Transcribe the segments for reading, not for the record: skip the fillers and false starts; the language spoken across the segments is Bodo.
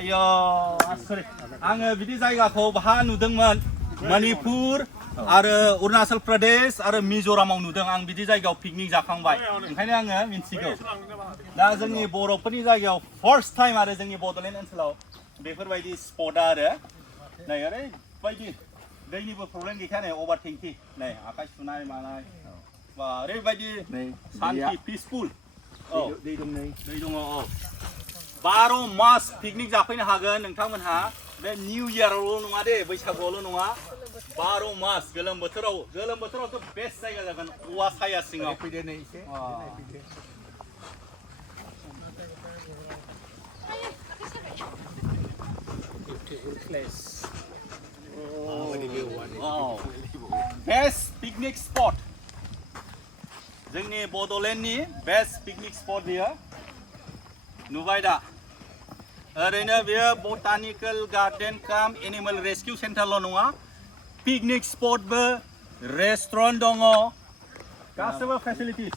Ayo, sorry. Ang bidik जायगाखौ baha नुदोंमोन. Manipur आरो अरुणाचल प्रदेश आरो मिजोरामाव नुदों आं बिदि जायगायाव पिकनिक जाखांबाय ओंखायनो आङो मिन्थिगौ दा जोंनि बर'फोरनि जायगायाव फर्स्ट टाइम आरो जोंनि बड'लेण्ड ओनसोलाव बेफोरबायदि स्पटआ आरो नै ओरैबायदि दैनिबो प्रब्लेम गैखाया नै अभार टेंकि नै आखाइ सुनाय मानाय बा ओरैबायदि शान्ति पिसफुल औ दै दङ औ 12 मास पिकनिक जाफैनो हागोन नोंथांमोनहा बे निउ इयारावल' नङा दे बैसागुआवल' नङा 12 मास गोलोम बोथोरावथ' बेस्ट जायगा जागोन औवा साया सिङाव फैदो नै एसे बेस्ट पिकनिक स्पट जोंनि बड'लेण्डनि बेस्ट पिकनिक स्पट बियो नुबाय दा ओरैनो बेयो बटानिकेल गार्डेन काम एनिमेल रेस्किउ सेन्टारल' नङा पिकनिक स्पटबो रेस्टुरेन्ट दङ गासैबो फेसिलिटिस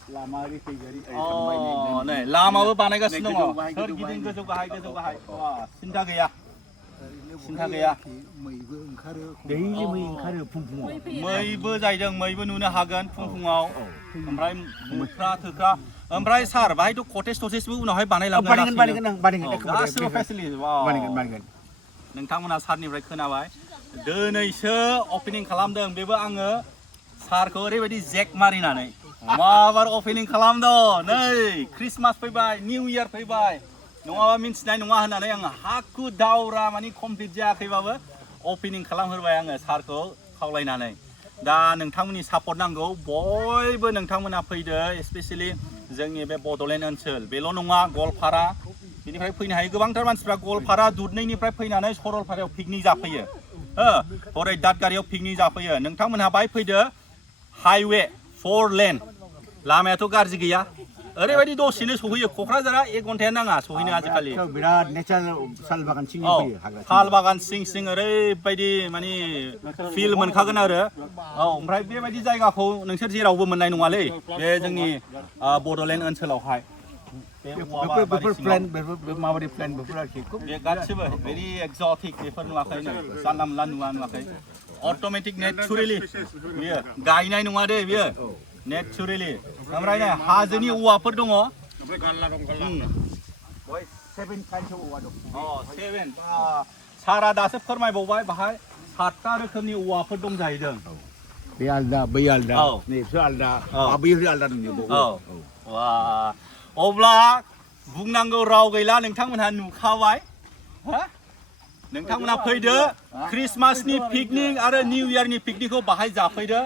नै लामाबो बानायगासिनो दङ सोरगिदिं गोजौ गाहाय सिन्था गैया मैबो ओंखारो दैलि मै ओंखारो फुं-फुङाव मैबो जायदों मैबो नुनो हागोन फुं-फुङाव ओमफ्राय मोख्रा थोख्रा ओमफ्राय सार बाहायथ' कटेज-टटेजबो उनावहाय बानायगोन गासैबो फेसिलिटि बानायगोन नोंथांमोना सारनिफ्राय खोनाबाय दिनैसो अपेनिं खालामदों बेबो आङो सारखौ ओरैबायदि जेक मारिनानै माबार अपेनिं खालामदों नै क्रिसमास फैबाय निउ इयार फैबाय नङाबा मिन्थिनाय नङा होननानै आङो हाखु दावरा माने कमप्लिट जायाखैबाबो अपेनिं खालामहोबाय आङो सारखौ खावलायनानै दा नोंथांमोननि सापर्ट नांगौ बयबो नोंथांमोना फैदो स्पेसियेलि जोंनि बे बड'लेण्ड ओनसोल बेल' नङा गवालपारा बेनिफ्राय फैनो हायो गोबांथार मानसिफ्रा गवालपारा दुधनैनिफ्राय फैनानै सरलपारायाव पिकनिक जाफैयो हरै दादगारियाव पिकनिक जाफैयो नोंथांमोनहा बाहाय फैदो हाइवे 4 लेन लामायाथ' गाज्रि गैया ओरैबायदि दसेनो सहैयो क'क्राझारा 1 घन्टायानो नाङा सहैनो आजिखालि बिराद नेचारेल साल बागान सिं फैयो साल बागान सिं ओरैबायदि माने फिल मोनखागोन आरो औ ओमफ्राय बेबायदि जायगाखौ नोंसोर जेरावबो मोननाय नङालै बे जोंनि बड'लेण्ड ओनसोलावहाय माबायदि प्लेन बेफोर आरोखि बे गासिबो भेरि एक्जटिक बेफोर नुवाखै जानला मोनला नुवाखै अट'मेटिक नेचुरेलि बियो गायनाय नङा दे बियो नेचुरेलि ओमफ्राय नै हाजोनि औवाफोर दङ 7 सारा दासो फोरमायबावबाय बाहाय 7टा रोखोमनि औवाफोर दं जाहैदों बे आलदा बै आलदा नैबेसो आलदा बैसो आलदा दंजोबो वा अब्ला बुंनांगौ राव गैला नोंथांमोनहा नुखाबाय नोंथांमोना फैदो क्रिसमासनि पिकनिक आरो निउ इयारनि पिकनिकखौ बाहाय जाफैदो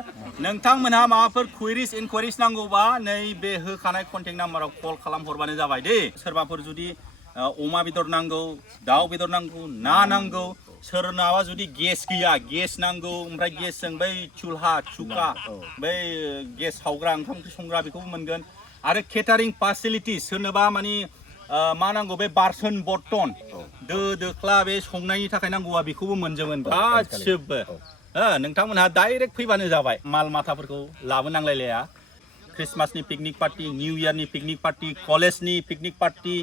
नोंथांमोनहा माबाफोर कुवेरिस इनकुवारिस नांगौबा नैबे होखानाय कन्टेक्ट नाम्बाराव कल खालामहरबानो जाबाय दे सोरबाफोर जुदि अमा बेदर नांगौ दाउ बेदर नांगौ ना नांगौ सोरनाबा जुदि गेस गैया गेस नांगौ ओमफ्राय गेसजों बै चुल्हा चुका बै गेस सावग्रा ओंखाम ओंख्रि संग्रा बेखौबो मोनगोन आरो केटारिं फेसिलिटि सोरनोबा माने मा नांगौ बे बार्सन बर्तन दो दोख्ला बे संनायनि थाखाय नांगौबा बेखौबो मोनजोबगोन गासिबो नोंथांमोनहा डाइरेक्ट फैबानो जाबाय माल माथाफोरखौ लाबोनांलायलाया क्रिसमासनि पिकनिक पार्टि निउ इयारनि पिकनिक पार्टि कलेजनि पिकनिक पार्टि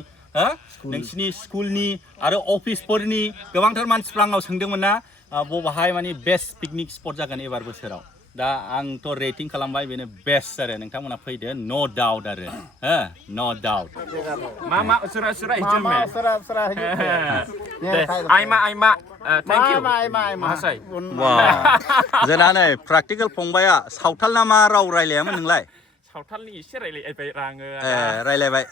नोंसिनि स्कुलनि आरो अफिसफोरनि गोबांथार मानसिफ्रा आंनाव सोंदोंमोन ना बबेहाय माने बेस्ट पिकनिक स्पट जागोन एबार बोसोराव दा आंथ' रेटिं खालामबाय बेनो बेस्ट आरो नोंथांमोना फैदो नो डाउट आरो नो डाउट मा सुरा हिजोमे आइमा थैंक यू महाशय जोंना नै प्रेक्टिकल फंबाया सावथाल ना मा राव रायलायामोन नोंलाय सावथालनि एसे रायलायबाय राङो रायलायबाय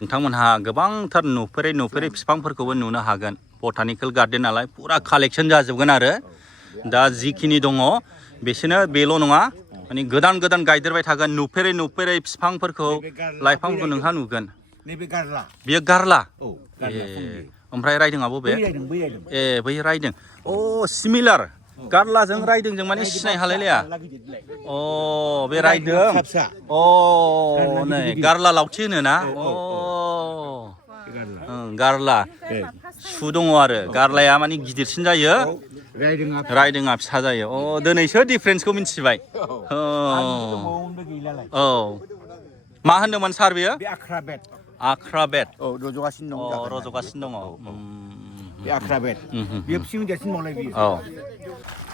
नोंथांमोनहा गोबांथार नुफेरै बिफांफोरखौबो नुनो हागोन बटानिकेल गार्डेन नालाय पुरा कालेक्सन जाजोबगोन आरो दा जिखिनि दङ बिसोरनो बेल' नङा माने गोदान गायदेरबाय थागोन नुफेरै बिफांफोरखौ लाइफांफोरखौ नोंहा नुगोन बेयो गारला ओमफ्राय रायदोंआ बबे बै रायदों सिमिलार गारलाजों रायदोंजों माने सिनाय हालायलाया बे रायदों नै गारला लावथि होनो ना गारला सु दङ आरो गारलाया माने गिदिरसिन जायो रायदोंआ फिसा जायो दिनैसो डिफारेन्सखौ मिथिबाय मा होनदोंमोन सार बेयो आख्रा बेट रज'गासिनो दङ बे आख्रा बेट बे फिसिं देरसिन मावलाय बियो औ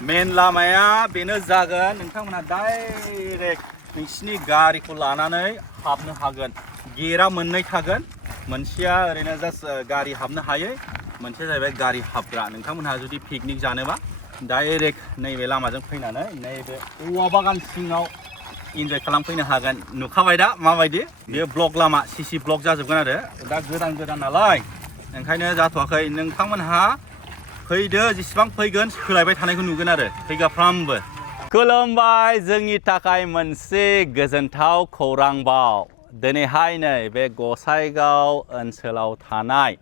मेन लामाया बेनो जागोन नोंथांमोना डाइरेक्ट नोंसिनि गारिखौ लानानै हाबनो हागोन गेटआ मोननै थागोन मोनसेया ओरैनो जास्ट गारि हाबनो हायै मोनसेया जाहैबाय गारि हाबग्रा नोंथांमोनहा जुदि पिकनिक जानोबा डाइरेक्ट नैबे लामाजों फैनानै नैबे औवा बागान सिङाव इन्जय खालामफैनो हागोन नुखाबाय दा माबायदि बेयो ब्लक लामा सिसि ब्लक जाजोबगोन आरो दा गोदान नालाय ओंखायनो जाथ'वाखै नोंथांमोनहा फैदो जेसेबां फैगोन सोलायबाय थानायखौ नुगोन आरो फैगाफ्रामबो खुलुमबाय जोंनि थाखाय मोनसे गोजोनथाव खौरांबाव दिनैहाय नै बे गसाइगाव ओनसोलाव थानाय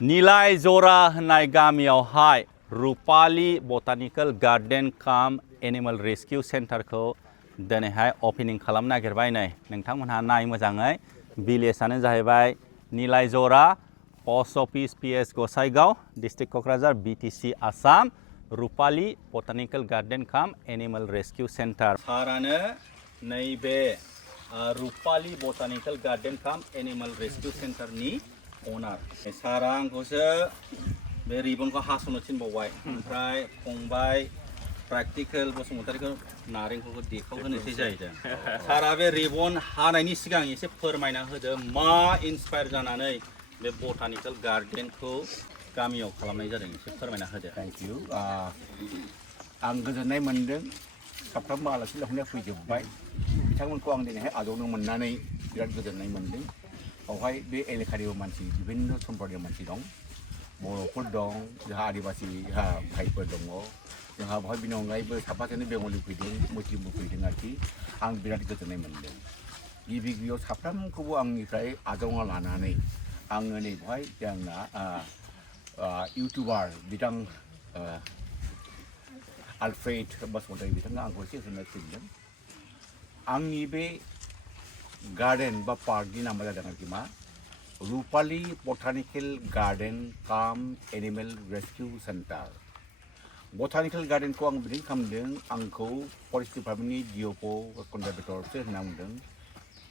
निलाइजरा होननाय गामियावहाय Rupali botanical garden cum animal रेस्किउ सेन्टारखौ दिनैहाय अपेनिं खालामनो नागिरबाय नै नोंथांमोनहा नाय मोजाङै भिलेजआनो जाहैबाय निलाइजरा post office PS Gossaigaon district Kokrajhar BTC Assam Rupali botanical garden cum animal rescue centre सारानो नैबे Rupali botanical garden cum animal rescue सेन्टारनि अनार सारा आंखौसो बे रिबनखौ हास'नो थिनबावबाय ओमफ्राय फंबाय प्रेक्टिकेल बसुमतारीखौ नारेंखलखौ देखावहोनोसै जाहैदों सारा बे रिबन हानायनि सिगां एसे फोरमायना होदो मा इन्सपायार जानानै बे बटानिकल गार्डेनखौ गामियाव खालामनाय जादों एसे फोरमायना होदो थैंक इउ आं गोजोननाय मोनदों साफ्रोमबो आलासि लाफैनाय फैजोब्बाय बिथांमोनखौ आं दिनैहाय आजावनो मोननानै बिराद गोजोननाय मोनदों बावहाय बे एलेकानिबो मानसि बिभिन्न सम्प्रदायनि मानसि दं बर'फोर दं जोंहा आदिबासि भाइफोर दङ जोंहा बेवहाय बिनि अनगायैबो साफा सानै बेंगलि फैदों मुस्लिमबो फैदों आरोखि आं बिराद गोजोननाय मोनदों गिबियाव साफ्रोमखौबो आंनिफ्राय आजावना लानानै आङो नै बेवहाय जोंना इउटुबार बिथां आलफ्रेड बसुमतारी बिथाङा आंखौ एसे होनो थिनदों आंनि बे गार्डेन बा पार्कनि नामा जादों आरोखि मा Rupali botanical garden cum animal rescue centre botanical गार्डेनखौ आं बिदिनो खालामदों आंखौ फरेस्ट डिपार्टमेन्टनि DOP कन्जारभेटरसो होनना बुंदों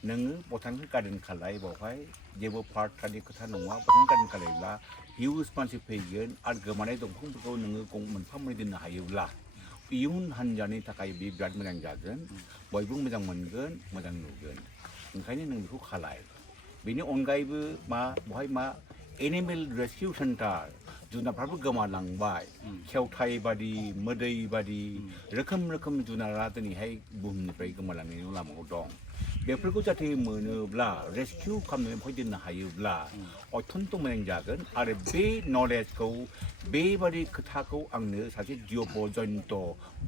नोङो बटानिकल गार्डेन खालाय बावहाय जेबो पार्कनि खोथा नङा बटानिकल गार्डेन खालायब्ला हिउज मानसि फैगोन आरो गोमानाय दंफांफोरखौ नोङो मोनफा मोननै दोननो हायोब्ला इयुन हान्जानि थाखाय बे बिराद मोजां जागोन बयबो मोजां मोनगोन मोजां नुगोन ओंखायनो नों बेखौ खालाय बेनि अनगायैबो मा बेवहाय मा एनिमेल रेस्किउ सेन्टार जुनारफ्राबो गोमालांबाय खेवथाय बादि मोदै बादि रोखोम जुनारा दिनैहाय बुहुमनिफ्राय गोमालांनायनि लामायाव दं बेफोरखौ जाहाथे मोनोब्ला रेस्किउ खालामनानै बेवहाय दोननो हायोब्ला अत्यन्त मोजां जागोन आरो बे नलेजखौ बेबादि खोथाखौ आंनो सासे DOP जयन्त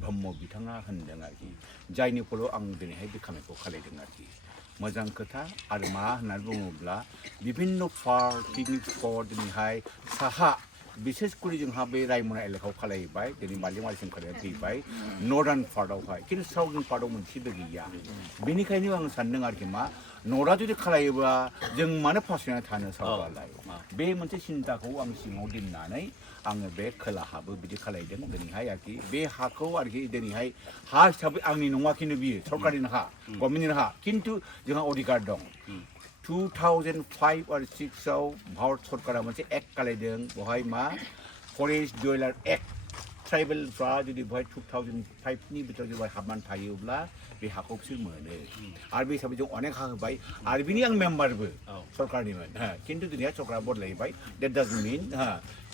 ब्रह्म बिथाङा होनदों आरोखि जायनि फलाव आं दिनैहाय बे खामानिखौ खालायदों आरोखि मोजां खोथा आरो मा होननानै बुङोब्ला बिभिन्न पार्क पिकनिक स्पट दिनैहाय साहा बिसेस करि जोंहा बे रायमना एलेकायाव खालायबाय दिनै मालिसिम खालायनानै फैबाय नर्दार्न पार्टआवहाय खिन्थु साउदार्न पार्टआव मोनसेबो गैया बेनिखायनो आं सानदों आरोखि मा नर्थआ जुदि खालायोब्ला जों मानो फासयनानै थानो साउथआलाय बे मोनसे सिन्ताखौ आं सिङाव दोननानै आङो बे खोलाहाबो बिदि खालायदों दिनैहाय आरोखि बे हाखौ आरोखि दिनैहाय हा हिसाबै आंनि नङा खिन्थु बियो सरकारनि हा गभर्नमेन्टनि हा खिन्थु जोंहा अधिकार दं 2005 आरो 6आव भारत सरकारा मोनसे एक्ट खालायदों बेवहाय मा फरेस्ट डुवेलार एक्ट ट्राइबेलफ्रा जुदि बेवहाय 2005नि बिथोराव जुदि हाबनानै थायोब्ला बे हाखौ बिसोर मोनो आरो बे हिसाबै जों अनेक हा होबाय आरो बिनि आं मेम्बारबो सरकारनिमोन खिन्थु दिनैहाय सरकारा बदलायबाय देट डाजन्ट मिन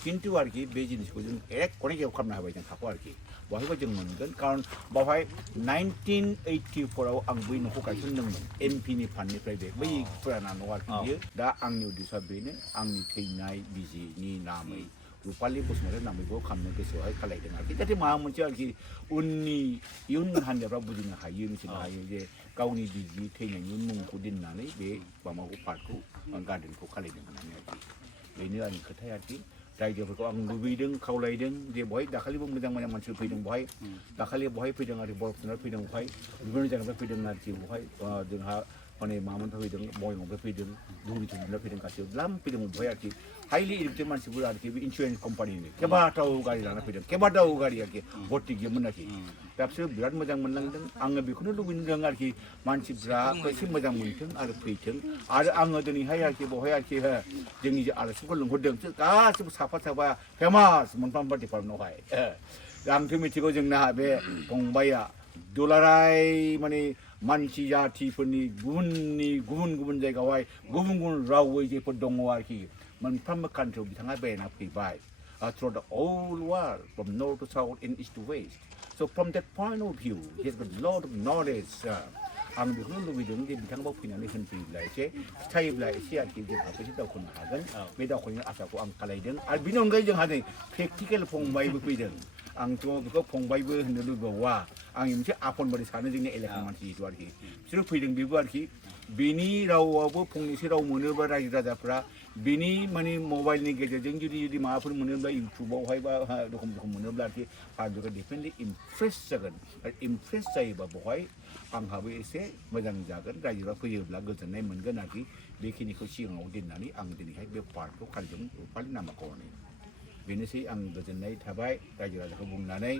खिन्थु आरोखि बे जिनिसखौ जों अनेक जायगायाव खालामना होबाय जों हाखौ आरोखि बहायबा जों मोनगोन खारन बेवहाय 1984आव आं बै न'खौ गायसनदोंमोन MP नि फान्डनिफ्राय बै फुराना न' आरोखि बियो दा आंनि उद्देश्यआ बेनो आंनि थैनाय बिजिनि नामै रुपाली बसुमतारी नामैखौ खालामनो गोसोआवहाय खालायदों आरोखि जाहाथे माबा मोनसे आरोखि उननि इयुन हान्जाफ्रा बुजिनो हायो मिथिनो हायो जे गावनि बिजि थैनायनि मुंखौ दोननानै बे माबाखौ पार्कखौ गार्डेनखौ खालायदों होननानै आरोखि बेनो आंनि खोथाया आरोखि रायजोफोरखौ आं लुबैदों खावलायदों जे बहाय दाखालिबो मोजां मानसिफोर फैदों बहाय दाखालि बहाय फैदों आरो बरफ सुनार फैदों बहाय बिभिन्न जायगानिफ्राय फैदों आरोखि बहाय जोंहा माने मामोन फैदों बयंनिफ्राय फैदों धुबुरीनिफ्राय फैदों गासैबो लाम फैदों ओमफ्राय आरोखि हाइलि इडुकेटेड मानसिफोर आरोखि बे इन्सुरेन्स कम्पानिनि केबाटाव गारि लाना फैदों केबाटाव गारि आरोखि भर्ति गैयामोन आरोखि दा बिसोर बिराद मोजां मोनलांदों आङो बेखौनो लुबैदों आरोखि मानसिफ्रा एसे मोजां मोनथों आरो फैथों आरो आङो दिनैहाय आरोखि बेवहाय आरोखि जोंनि जे आलासिफोर लिंहरदों बिसोर गासिबो साफा साफा फेमास मोनफ्रोमबो डिपार्टमेन्टआवहाय आंथ' मिथिगौ जोंना बे फंबाया दुलाराय माने मानसि जाथिफोरनि गुबुन गुबुन जायगायावहाय गुबुन गुबुन रावै जेफोर दङ आरोखि मोनफ्रोमबो कान्ट्रियाव बिथाङा बेरायना फैबाय throughout the whole world from north to south and east to west so from that point of view he has got a lot of knowledge आं बेखौनो लुबैदों जे बिथाङाबो फैनानै होनफैयोब्ला एसे खिथायोब्ला एसे आरोखि जोंहा एसे दावखोनो हागोन बे दावखोनायनि आसाखौ आं खालायदों आरो बिनि अनगायै जोंहा नै प्रेक्टिकेल फंबायबो फैदों आंथ' बेखौ फंबायबो होननो लुबैबावा आंनि मोनसे आफन बादि सानो जोंनि एलेखा मानसि जिथु आरोखि बिसोरो फैदों बेबो आरोखि बेनि रावावबो फंनैसो राव मोनोबा रायजो राजाफ्रा बेनि माने मबाइलनि गेजेरजों जुदि माबाफोर मोनोब्ला इउटुबावहाय बा रोखोम मोनोब्ला आरोखि पाब्लिकआ डेफिनेटलि इमप्रेस जागोन आरो इमप्रेस जायोबा बेवहाय आंहाबो एसे मोजां जागोन रायजोफ्रा फैयोब्ला गोजोननाय मोनगोन आरोखि बेखिनिखौ सिगाङाव दोननानै आं दिनैहाय बे पार्कखौ खालिदों रुपालि नामाखौनो बेनोसै आं गोजोननाय थाबाय रायजो राजाखौ बुंनानै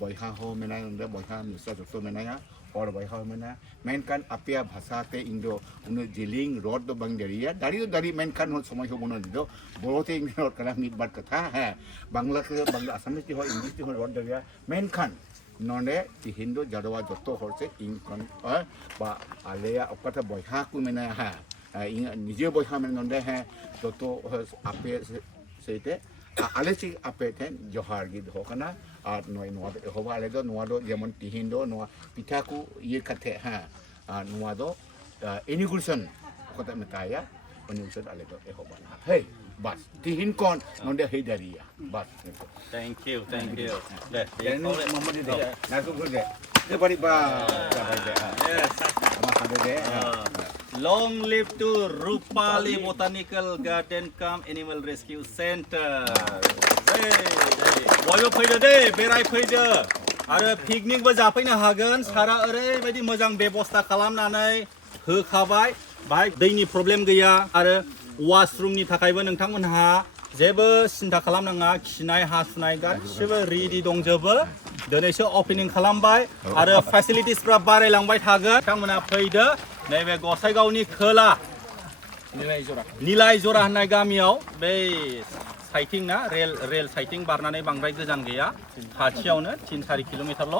बयहा हो मेना बयहा मिस्रा जत्त मेनाया और बयहा मेना मेनकान आपिया भाषा ते इंदो उन जिलिंग रोड दो बंगदरिया दारी मेनकान हो समय हो बनो दिदो बोरोते इंग्लिश रोड कला मिट बात कथा है बांग्ला आसामिस हो इंग्लिश हो रोड दरिया मेनकान नोंने हिंदू जादवा जत्तो हरसे इंकन बा आलेया अपता बयहा कु मेना है निजे बयहा मेना नोंने है जत्तो आपे सेते आले सी आपे थे जोहार गी हो कना और नोय नोआ होबा आले दो नोआ दो जेमन तिहिंदो नोआ पिठाकु ये कथे हां नोआ दो इनिगुलसन कथा मेताया उनिगुलसन आले दो होबा हे बस तिहिन कोन नोंदे हे दारिया बस Thank you they know Mohammad दे नाको दे दे बड़ी बा yes मा खादे दे long live to Rupali Botanical Garden Cum Animal Rescue Center बयबो फैदो दे बेराय फैदो आरो पिकनिकबो जाफैनो हागोन सारा ओरैबायदि मोजां बेबस्था खालामनानै होखाबाय बाहाय दैनि प्रब्लेम गैया आरो वाशरुमनि थाखायबो नोंथांमोनहा जेबो सिन्था खालामनाङा खिनाय हासुनाय गासिबो रेडि दंजोबो दिनैसो अपेनिं खालामबाय आरो फेसिलिटिसफ्रा बारायलांबाय थागोन नोंथांमोनहा फैदो नैबे गसाइगावनि खोला निलाइजरा होननाय गामियाव बे साइटिं ना रेल साइटिं बारनानै बांद्राय गोजान गैया खाथियावनो 3-4 किल'मिटारल'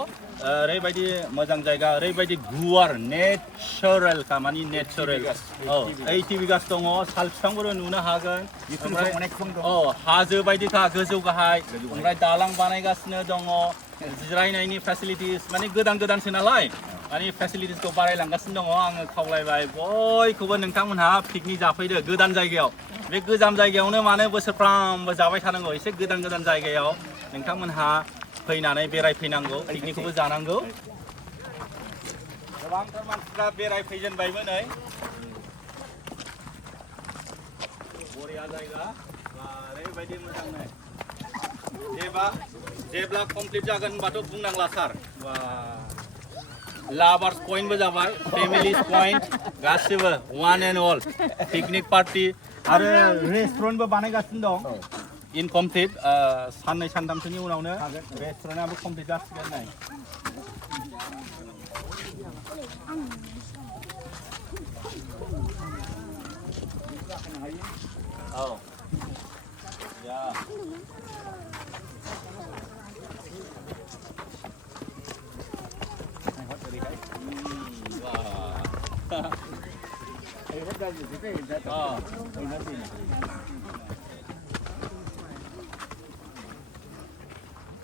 ओरैबायदि मोजां जायगा ओरैबायदि गुवार नेचारेल खामानि नेचारेल 80 बिगास दङ साल बिफांफोर नुनो हागोन हाजो बायदिखा गोजौ गाहाय ओमफ्राय दालां बानायगासिनो दङ जिरायनायनि फेसिलिटिस माने गोदानसो नालाय माने फेसिलिटिसखौ बारायलांगासिनो दङ आङो खावलायबाय बयखौबो नोंथांमोनहा पिकनिक जाफैदो गोदान जायगायाव बे गोजाम जायगायावनो मानो बोसोरफ्रामबो जाबाय थानांगौ एसे गोदान जायगायाव नोंथांमोनहा फैनानै बेरायफैनांगौ पिकनिकखौबो जानांगौ गोबांथार मानसिफ्रा बेरायफैजेनबायबो नै बरिया जायगा ओरैबायदि मोजां नै जेब्ला कमप्लिट जागोन होनबाथ' बुंनांला सार लाभार्स पइन्टबो जाबाय फेमिलिस पइन्ट गासिबो one and all picnic party आरो रेस्टुरेन्टबो बानायगासिनो दं इनकमप्लिट साननै सानथामसोनि उनावनो रेस्टुरेन्टआबो कमप्लिट जासिगोन नै औ या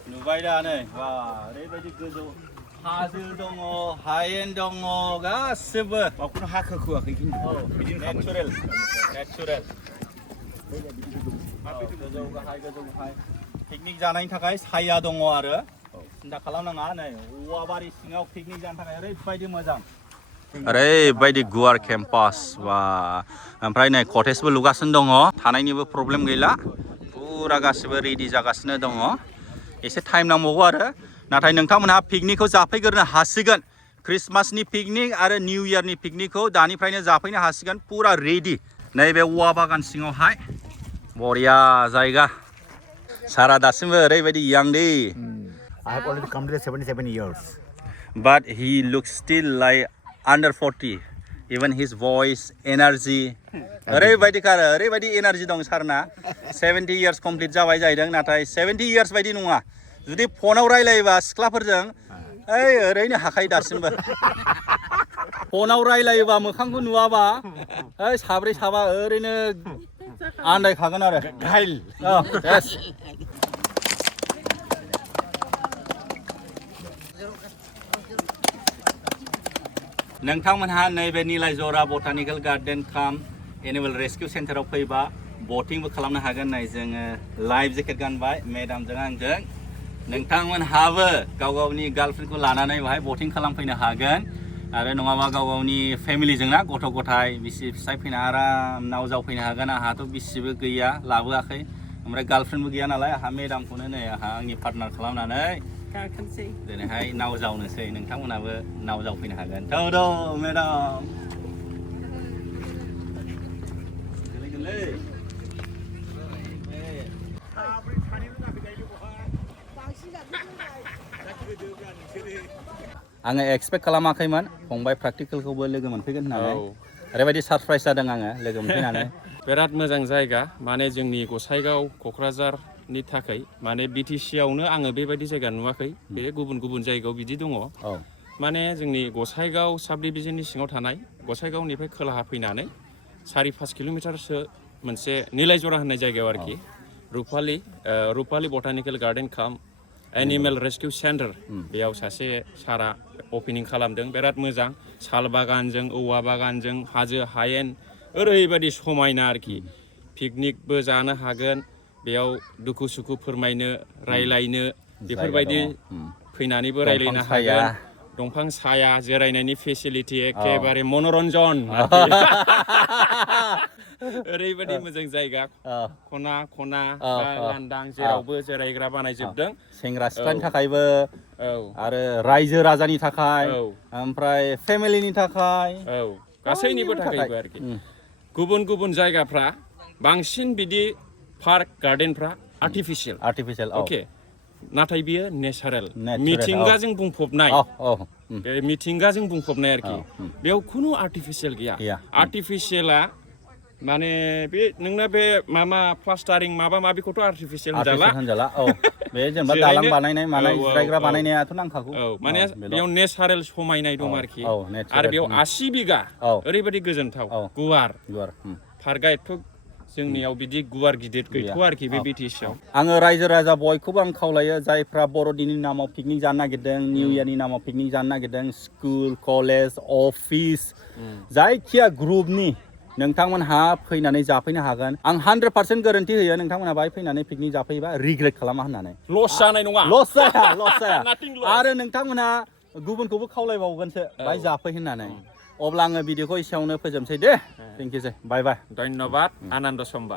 नुबाय दा नै वा ओरैबायदि गोजौ हाजो दङ हायेन दङ गासिबो बावखौनो हा खोखोआखै खिन्थु बिदिनो नेचारेल गोजौ गाहाय पिकनिक जानायनि थाखाय साया दङ आरो सिन्था खालामनाङा नै औवाबारि सिङाव पिकनिक जानो थाखाय ओरैबायदि मोजां ओरैबायदि गुवार केम्पास बा ओमफ्राय नै कटेजबो लुगासिनो दङ थानायनिबो प्रब्लेम गैला पुरा गासिबो रेडि जागासिनो दङ एसे टाइम नांबावगौ आरो नाथाय नोंथांमोनहा पिकनिकखौ जाफैग्रोनो हासिगोन क्रिसमासनि पिकनिक आरो निउ इयारनि पिकनिकखौ दानिफ्रायनो जाफैनो हासिगोन पुरा रेडि नैबे औवा बागान सिङावहाय बरिया जायगा सारा दासिमबो ओरैबायदि यां दे I have already completed 77 years. but he looks still like under 40 even his voice energy ओरैबायदि खारो ओरैबायदि एनार्जि दं सारना 70 years कमप्लिट जाबाय जाहैदों नाथाय 70 years बायदि नङा जुदि फनाव रायलायोबा सिख्लाफोरजों ओइ ओरैनो हाखायो दासिमबो फनाव रायलायोबा मोखांखौ नुवाबा ओइ साब्रै साबा ओरैनो आन्दायखागोन आरो Gail. yes नोंथांमोनहा नैबे निलाइजरा बटानिकेल गार्डेन काम एनिमेल रेस्किउ सेन्टाराव फैबा बोटिंबो खालामनो हागोन नै जोङो लाइफ जेकेट गानबाय मेडामजों आंजों नोंथांमोनहाबो गाव गावनि गार्लफ्रेन्डखौ लानानै बाहाय बोटिं खालामफैनो हागोन आरो नङाबा गाव गावनि फेमिलिजोंना गथ' गथाय बिसि फिसाय फैना आराम नाव जावफैनो हागोन आंहाथ' बिसिबो गैया लाबोआखै ओमफ्राय गार्लफ्रेन्डबो गैया नालाय आंहा मेडामखौनो नै आंहा आंनि पार्टनार खालामनानै दिनैहाय नाव जावनोसै नोंथांमोनाबो नाव जावफैनो हागोन थौद' मेडाम आङो एक्सपेक्ट खालामाखैमोन फंबाय प्रेक्टिकेलखौबो लोगो मोनफैगोन होननानै ओरैबायदि सारप्राइज जादों आङो लोगो मोनफैनानै बिराद मोजां जायगा माने जोंनि गसाइगाव क'क्राझारनि थाखाय माने BTC आवनो आङो बेबायदि जायगा नुवाखै बे गुबुन गुबुन जायगायाव बिदि दङ माने जोंनि गसाइगाव साब डिभिजननि सिङाव थानाय गसाइगावनिफ्राय खोलाहा फैनानै 4-5 किल'मिटारसो मोनसे निलाइजरा होननाय जायगायाव आरोखि Rupali botanical garden cum animal rescue centre बेयाव सासे सारा अपेनिं खालामदों बिराद मोजां साल बागानजों औवा बागानजों हाजो हायेन ओरैबायदि समायना आरोखि पिकनिकबो जानो हागोन बेयाव दुखु सुखु फोरमायनो रायलायनो बेफोरबायदि फैनानैबो रायलायनो हागोन दंफां साया जिरायनायनि फेसिलिटि एखेबारे मनोरन्जन ओरैबायदि मोजां जायगा खना खना लांदां जेरावबो जिरायग्रा बानायजोबदों सेंग्रा सिख्लानि थाखायबो आरो रायजो राजानि थाखाय ओमफ्राय फेमिलिनि थाखाय गासैनिबो थाखायबो आरोखि गुबुन गुबुन जायगाफ्रा बांसिन बिदि पार्क गार्डेनफ्रा आर्टिफिशियेल अके नाथाय बियो नेचारेल मिथिंगाजों बुंफबनाय बे मिथिंगाजों बुंफबनाय आरोखि बेयाव खुनु आर्टिफिशियेल गैया आर्टिफिशियेला माने बे नोंना बे मामा प्लास्टारिं माबा माबिखौथ' आर्टिफिशियेल होनजाला बे जेनेबा दालां बानायनाय मानाय जिरायग्रा बानायनायाथ' नांखागौ माने बेयाव नेचारेल समायनाय दं आरोखि आरो बेयाव 80 बिगा ओरैबायदि गोजोनथाव गुवार पार्कआ एथ' जोंनियाव बिदि गुवार गिदिर गैथ'आ आरोखि बे BTC आव आङो रायजो राजा बयखौबो आं खावलायो जायफ्रा बर'दिननि नामाव पिकनिक जानो नागिरदों निउ इयारनि नामाव पिकनिक जानो नागिरदों स्कुल कलेज अफिस जायखिया ग्रुपनि नोंथांमोनहा फैनानै जाफैनो हागोन आं 100% गेरेन्टि होयो नोंथांमोनहा बाहाय फैनानै पिकनिक जाफैबा रिग्रेट खालामा होननानै लस जानाय नङा लस जाया आरो नोंथांमोनहा गुबुनखौबो खावलायबावगोनसो बाहाय जाफै होननानै अब्ला आङो भिडिअखौ एसेयावनो फोजोबसै दे थेंक इउ बाय बाय धन्यबाद आनन्द सम्बाद